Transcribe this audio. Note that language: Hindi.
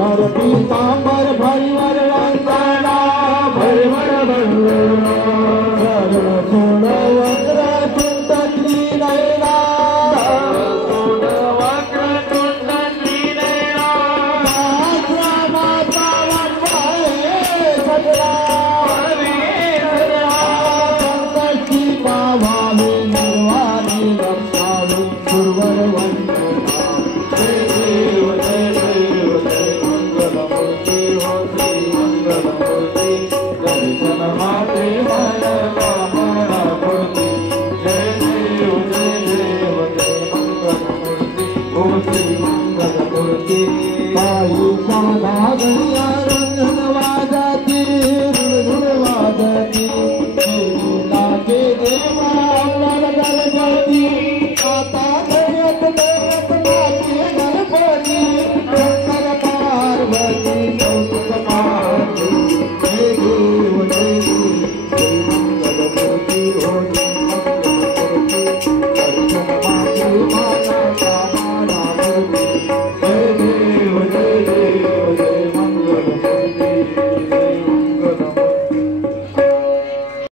कर पीतांबर भरिवर वंदना भरिवर वंदना सोन वक्र कुंड त्रिनयना सोन वक्र कुंड त्रिनयना माता वंदे सदा संकटी पावावे निर्वाणी रक्षावे गुरुवर वंदना Oh,